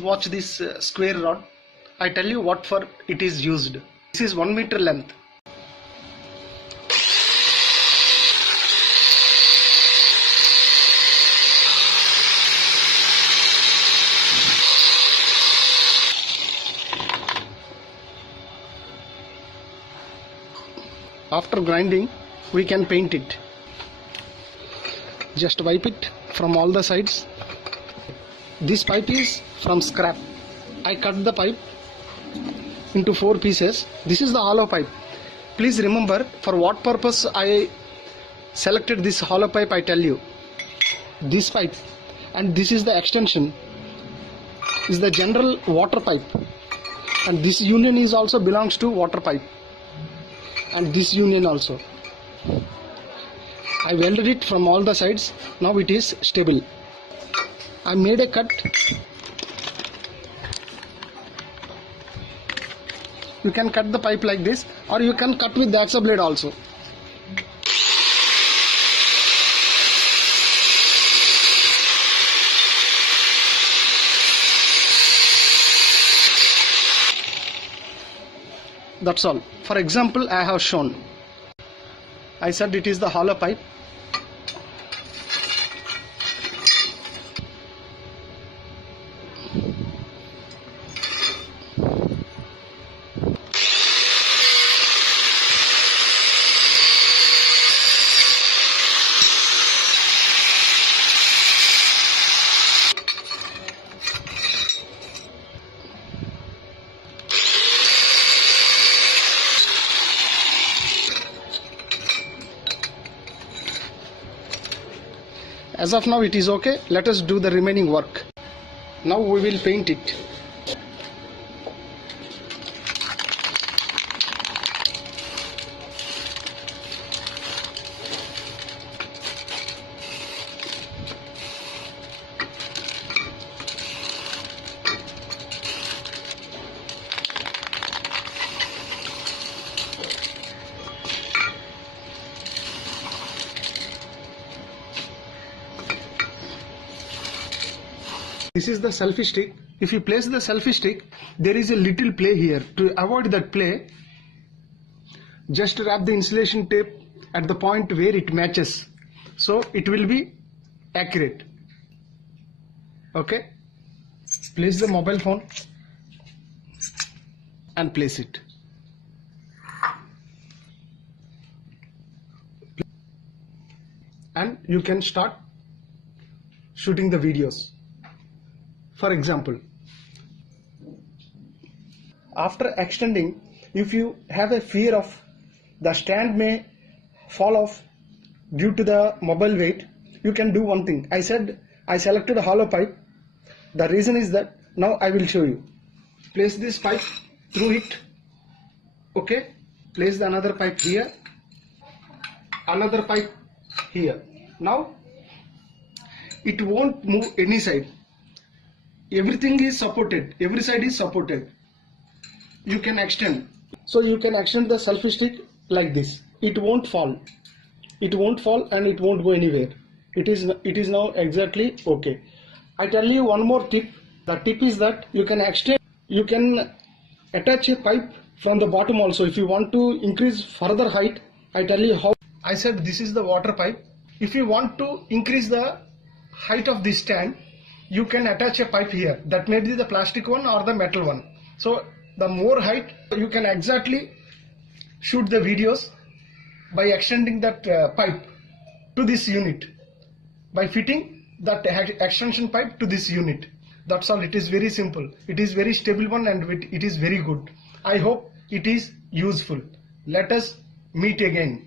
Please watch this square rod. I tell you what for it is used. This is 1 meter length. After grinding, we can paint it. Just wipe it from all the sides. This pipe is from scrap. I cut the pipe into 4 pieces. This is the hollow pipe. Please remember for what purpose I selected this hollow pipe. I tell you. This pipe and this is the extension is the general water pipe, and this union is also belongs to water pipe, and this union also. I welded it from all the sides. Now it is stable. I made a cut. You can cut the pipe like this, or you can cut with the axle blade also. That's all. For example, I have shown. I said it is the hollow pipe. As of now it is okay. Let us do the remaining work. Now we will paint it. This is the selfie stick. If you place the selfie stick, there is a little play here. To avoid that play, just wrap the insulation tape at the point where it matches, so it will be accurate. Okay, place the mobile phone and place it. And you can start shooting the videos. For example, after extending, if you have a fear of the stand may fall off due to the mobile weight, you can do one thing. I said I selected a hollow pipe. The reason is that now I will show you. Place this pipe through it. Okay, place the another pipe here, another pipe here. Now it won't move any side. Everything is supported, every side is supported. You can extend. So you can extend the selfie stick like this. It won't fall. It won't fall and it won't go anywhere. It is now exactly okay. I tell you one more tip. The tip is that you can extend, you can attach a pipe from the bottom also. If you want to increase further height, I tell you how. I said this is the water pipe. If you want to increase the height of this stand, you can attach a pipe here. That may be the plastic one or the metal one. So the more height, you can exactly shoot the videos by extending that pipe to this unit, by fitting that extension pipe to this unit. That's all. It is very simple. It is very stable one and it is very good. I hope it is useful. Let us meet again.